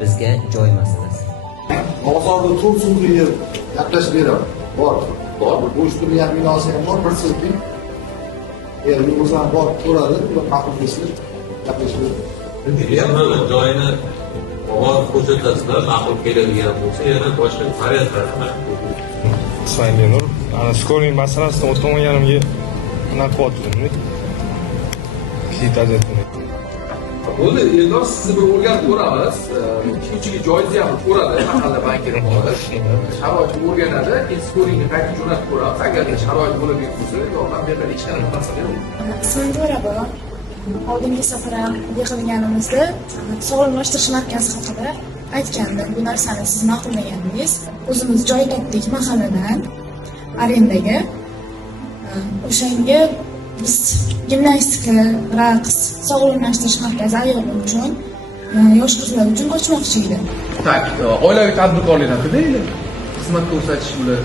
bizga joy masalasi. Bozorda 4 so'mga yer gaplashib beradi. Bor. Bo'sh turgan binosi ham bor, 1 so'mlik. Endi o'zim borib ko'radi, ular ma'qul desa gaplashib beradi. Yana joyini bor ko'rsatasizlar, ma'qul keladigan bo'lsa, yana boshqa variantlar ham bor. Saylanur, ana skoriy masalasida o'tmaganimga anaqa qilyaptimi? Kitazatini. Bo'ldi, Eldor sizni bir o'rganib ko'ramiz. Ikkinchiga joyingizni ham ko'radi, mahalla bankiri bor. Sharoitni o'rganadi, keyin skoringni qayta jo'natib ko'ramiz. Agarda sharoit bo'ladigan bo'lsa, yordam beradi, hech qanaqa masala yo'q. Ismim bor. Oldingi safar ham yig'ilganimizda sog'lomlashtirish markazi haqida aytgandi. Bu narsani siz ma'qullagandingiz. O'zimiz joy topdik mahalladan arendaga. O'shanga biz gimnastika, raqs, sog'lomlashtirish markazi ayollar uchun, yosh qizlar uchun ochmoqchi edi. Tak, oilaviy tadbirkorlik haqida xizmat ko'rsatish bilan